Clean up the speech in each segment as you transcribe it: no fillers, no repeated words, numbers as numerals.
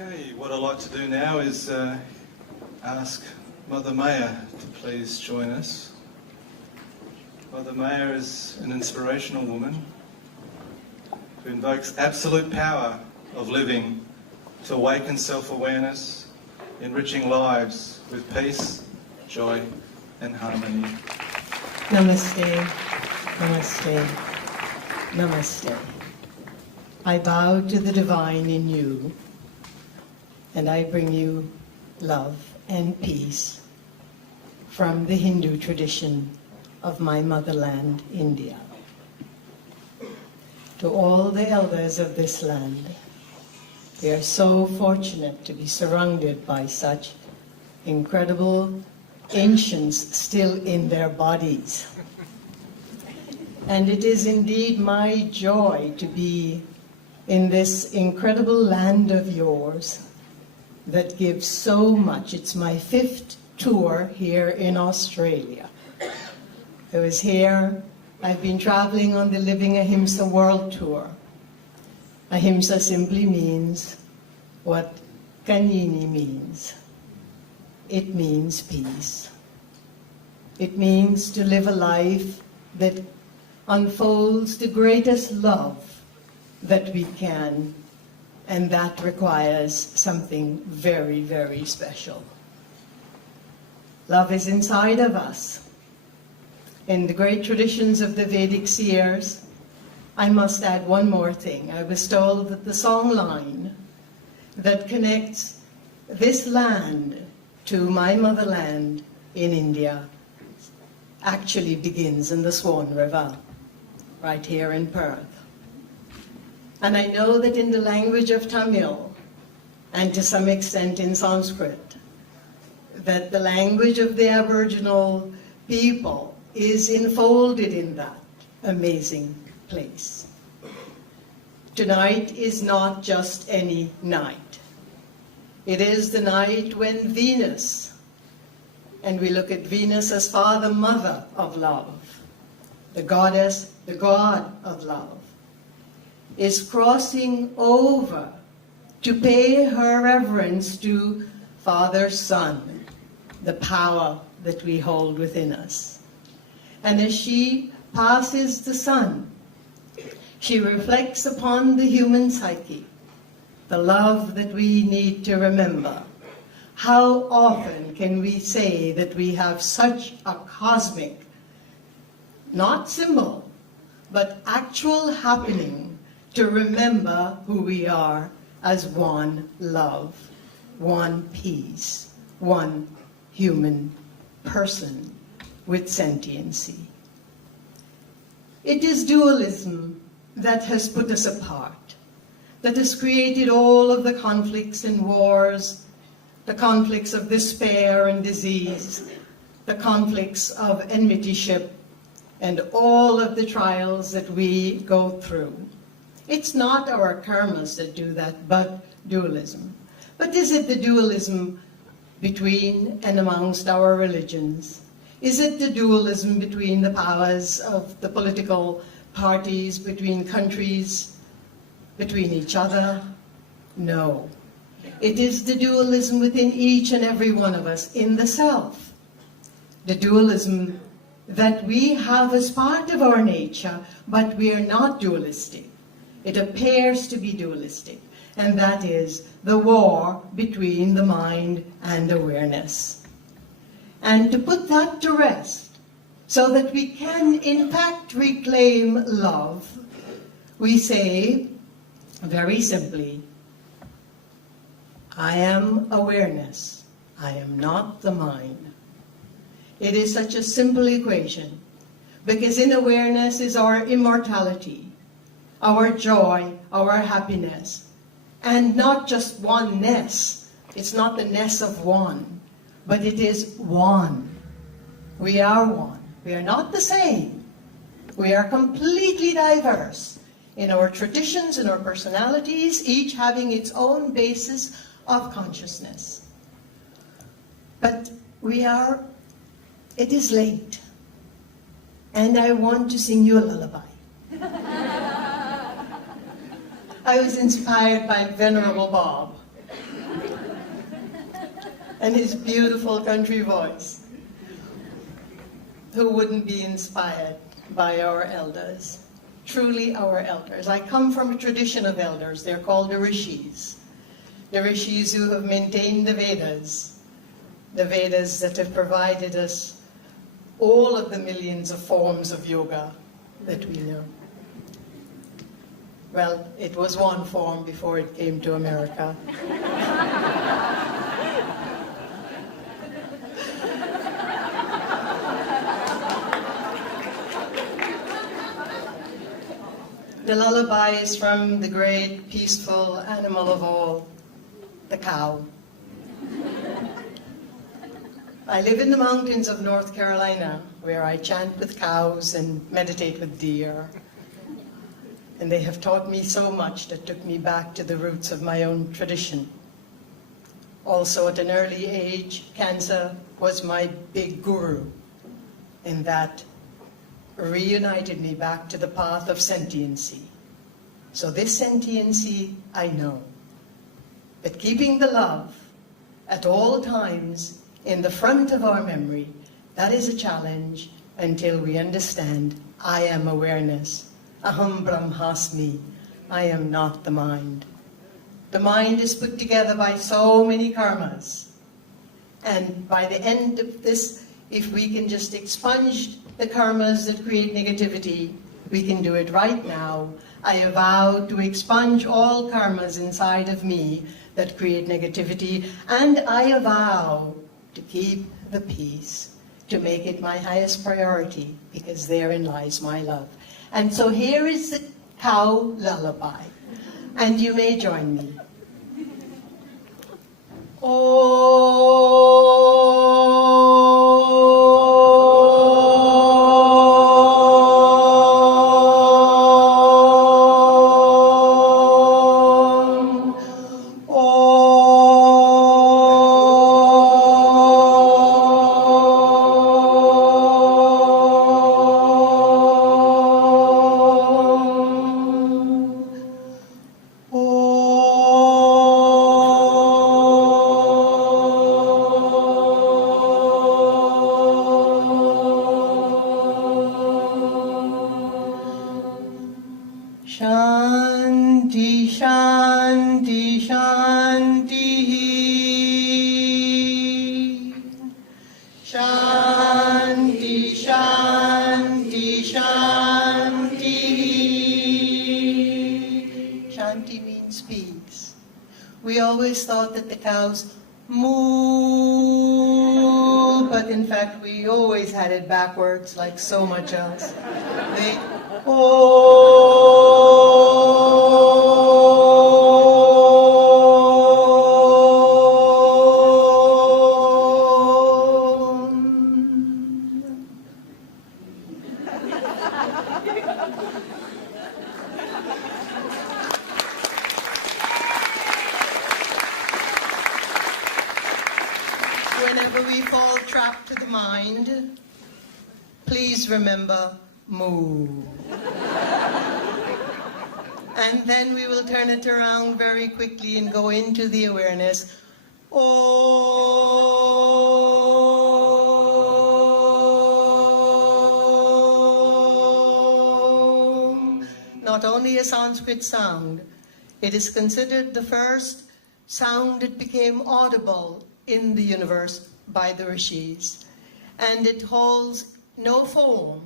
Okay, what I'd like to do now is ask Mother Maya to please join us. Mother Maya is an inspirational woman who invokes absolute power of living to awaken self-awareness, enriching lives with peace, joy and harmony. Namaste, namaste, namaste. I bow to the divine in you, and I bring you love and peace from the Hindu tradition of my motherland, India. To all the elders of this land, we are so fortunate to be surrounded by such incredible ancients still in their bodies. And it is indeed my joy to be in this incredible land of yours that gives so much. It's my 5th tour here in Australia. I was here, I've been traveling on the Living Ahimsa World Tour. Ahimsa simply means what Kanini means. It means peace. It means to live a life that unfolds the greatest love that we can, and that requires something very, very special. Love is inside of us. In the great traditions of the Vedic seers, I must add one more thing. I was told that the song line that connects this land to my motherland in India actually begins in the Swan River, right here in Perth. And I know that in the language of Tamil, and to some extent in Sanskrit, that the language of the Aboriginal people is enfolded in that amazing place. Tonight is not just any night. It is the night when Venus, and we look at Venus as Father, Mother of love, the goddess, the God of love, is crossing over to pay her reverence to Father, Son, the power that we hold within us. And as she passes the sun, she reflects upon the human psyche, the love that we need to remember. How often can we say that we have such a cosmic, not symbol, but actual happening to remember who we are as one love, one peace, one human person with sentiency. It is dualism that has put us apart, that has created all of the conflicts and wars, the conflicts of despair and disease, the conflicts of enmityship, and all of the trials that we go through. It's not our karmas that do that, but dualism. But is it the dualism between and amongst our religions? Is it the dualism between the powers of the political parties, between countries, between each other? No. It is the dualism within each and every one of us in the self. The dualism that we have as part of our nature, but we are not dualistic. It appears to be dualistic, and that is the war between the mind and awareness. And to put that to rest, so that we can in fact reclaim love, we say very simply, I am awareness, I am not the mind. It is such a simple equation, because in awareness is our immortality, our joy, our happiness, and not just oneness. It's not the ness of one, but it is one. We are one. We are not the same. We are completely diverse in our traditions, in our personalities, each having its own basis of consciousness. But it is late, and I want to sing you a lullaby. I was inspired by Venerable Bob, and his beautiful country voice. Who wouldn't be inspired by our elders? Truly our elders. I come from a tradition of elders. They're called the Rishis. The Rishis who have maintained the Vedas that have provided us all of the millions of forms of yoga that we know. Well, it was one form before it came to America. The lullaby is from the great peaceful animal of all, the cow. I live in the mountains of North Carolina, where I chant with cows and meditate with deer. And they have taught me so much that took me back to the roots of my own tradition. Also, at an early age, cancer was my big guru, in that reunited me back to the path of sentiency. So this sentiency I know. But keeping the love at all times in the front of our memory, that is a challenge until we understand I am awareness. Aham Brahmasmi. I am not the mind. The mind is put together by so many karmas. And by the end of this, if we can just expunge the karmas that create negativity, we can do it right now. I vow to expunge all karmas inside of me that create negativity, and I vow to keep the peace, to make it my highest priority, because therein lies my love. And so here is the cow lullaby, and you may join me. Shanti, Shanti, Shanti. Shanti, Shanti, Shanti. Shanti means peace. We always thought that the cows moo, but in fact we always had it backwards like so much else. They whenever we fall trapped to the mind, please remember moo. And then we will turn it around very quickly and go into the awareness. Om. Not only a Sanskrit sound, it is considered the first sound that became audible in the universe by the Rishis. And it holds no form,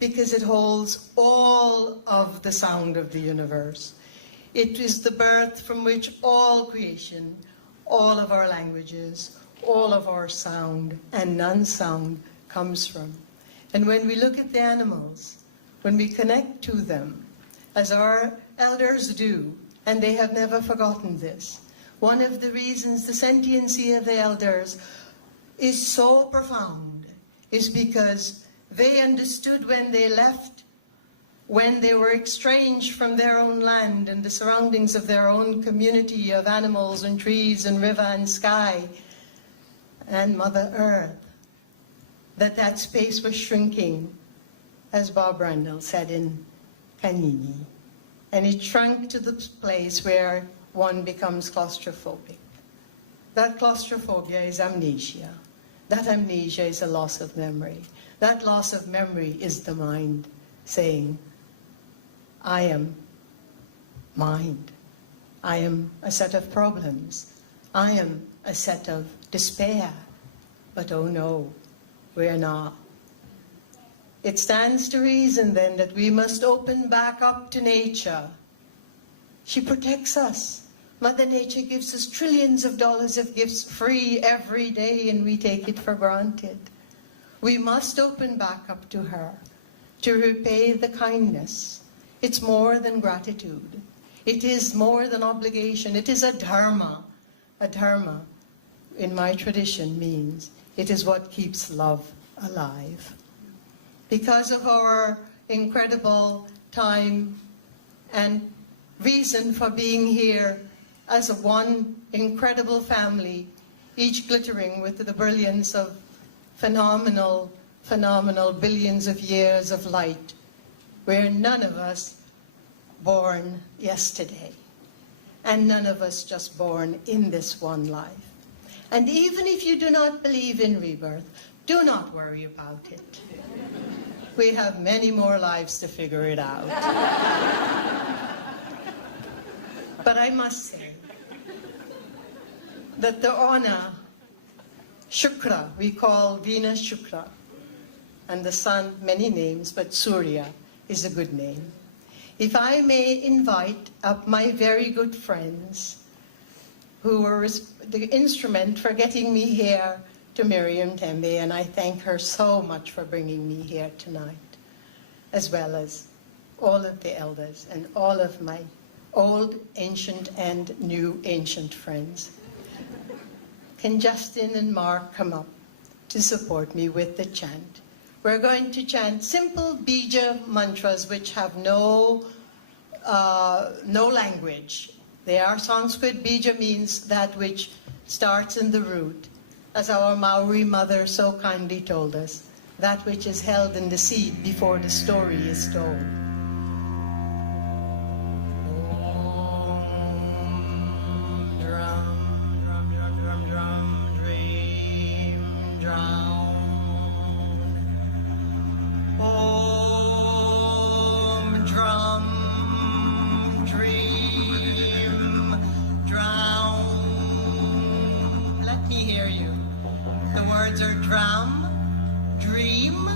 because it holds all of the sound of the universe. It is the birth from which all creation, all of our languages, all of our sound and non-sound comes from. And when we look at the animals, when we connect to them, as our elders do, and they have never forgotten this, one of the reasons the sentiency of the elders is so profound is because they understood when they left, when they were estranged from their own land and the surroundings of their own community of animals and trees and river and sky and Mother Earth, that space was shrinking, as Bob Randall said in Kanini. And it shrunk to the place where one becomes claustrophobic. That claustrophobia is amnesia. That amnesia is a loss of memory. That loss of memory is the mind saying, I am mind. I am a set of problems. I am a set of despair. But oh no, we're not. It stands to reason then that we must open back up to nature. She protects us. Mother Nature gives us trillions of dollars of gifts free every day, and we take it for granted. We must open back up to her to repay the kindness. It's more than gratitude. It is more than obligation. It is a dharma. A dharma, in my tradition, means it is what keeps love alive. Because of our incredible time and reason for being here as a one incredible family, each glittering with the brilliance of phenomenal billions of years of light, we're none of us born yesterday, and none of us just born in this one life. And even if you do not believe in rebirth, do not worry about it. We have many more lives to figure it out. But I must say that the honor, Shukra, we call Venus Shukra, and the sun many names, but Surya is a good name. If I may invite up my very good friends who were the instrument for getting me here to Miriam Tembe, and I thank her so much for bringing me here tonight, as well as all of the elders and all of my old, ancient, and new ancient friends. Can Justin and Mark come up to support me with the chant? We're going to chant simple bija mantras which have no language. They are Sanskrit. Bija means that which starts in the root. As our Maori mother so kindly told us, that which is held in the seed before the story is told. Dream,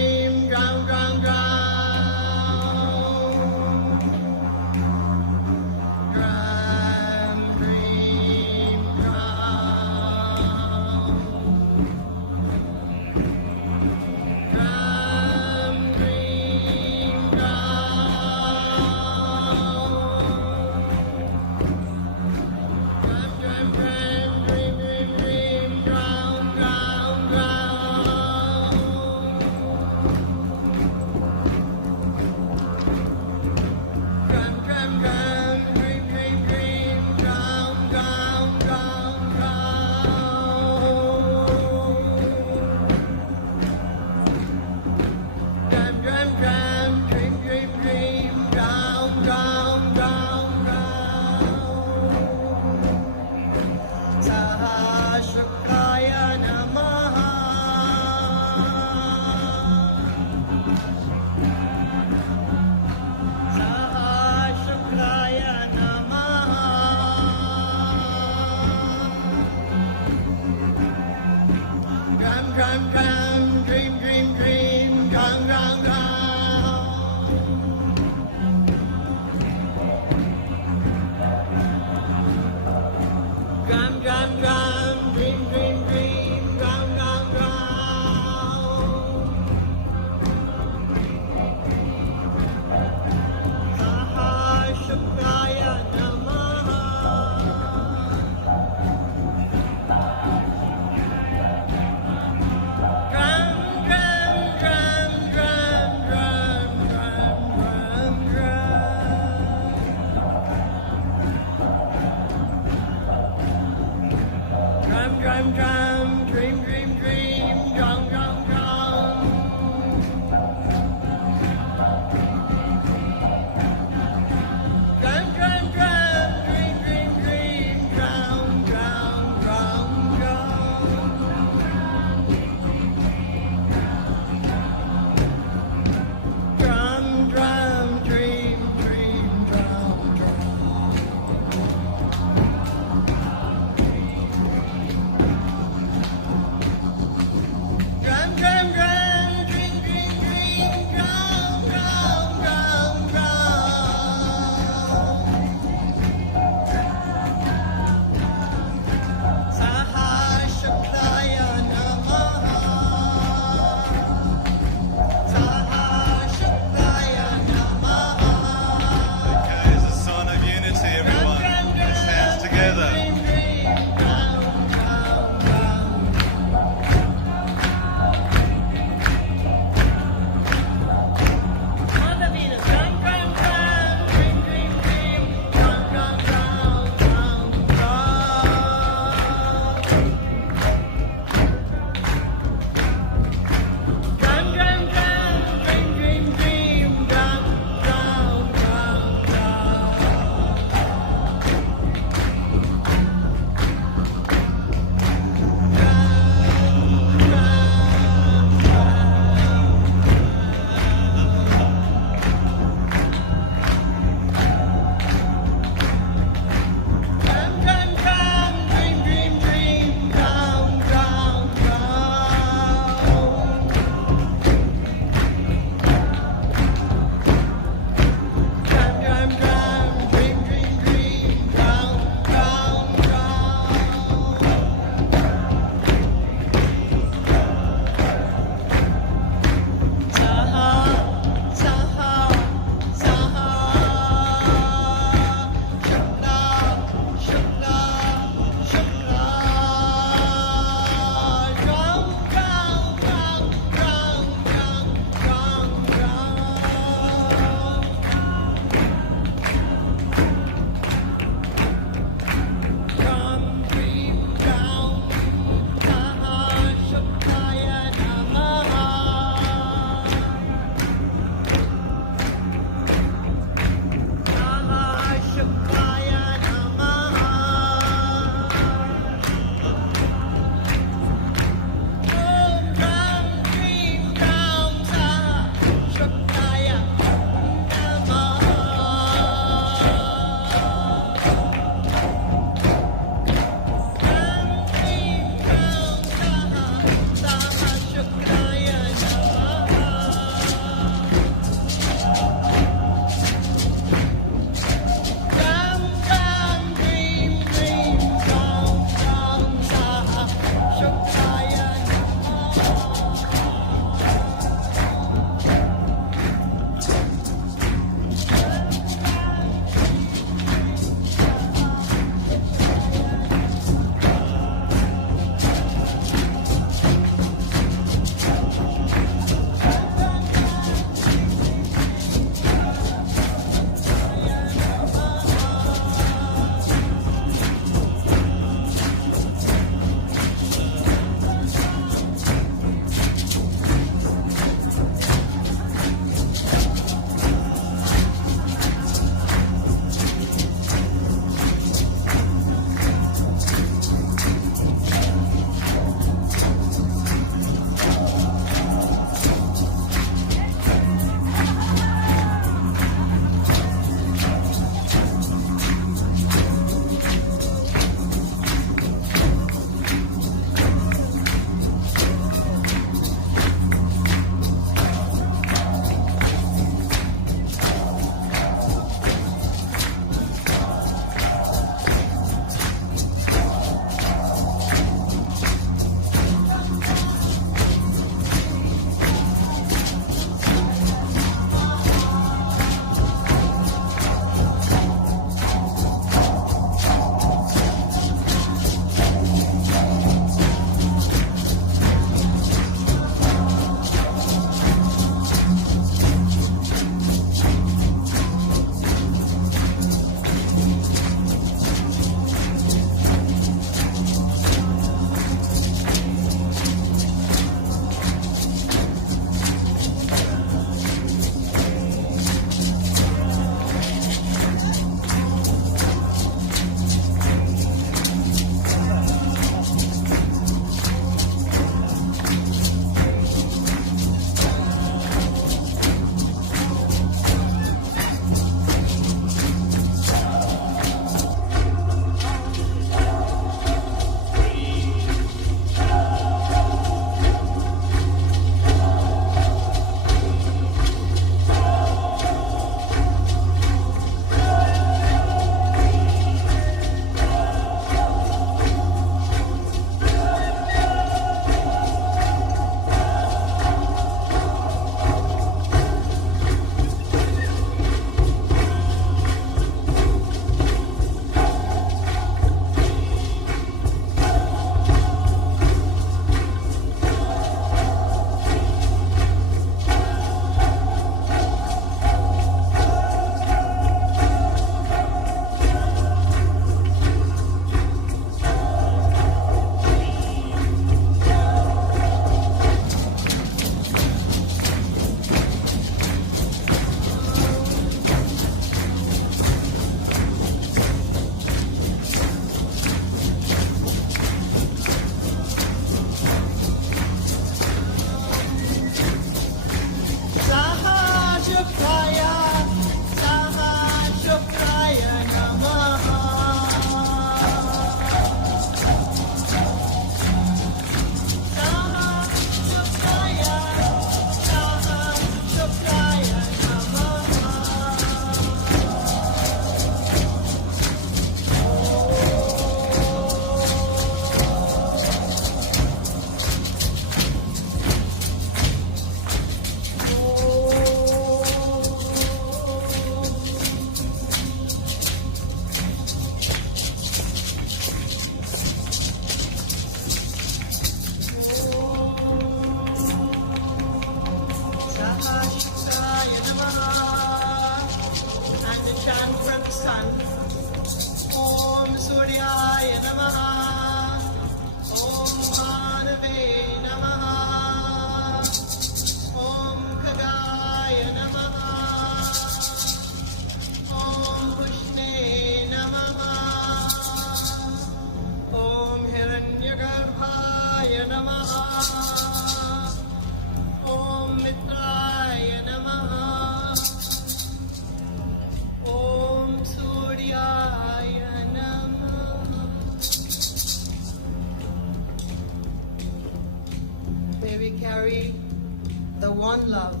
the one love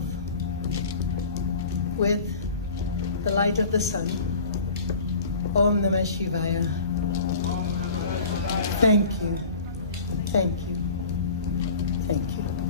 with the light of the sun. Om Namah Shivaya. Thank you. Thank you. Thank you.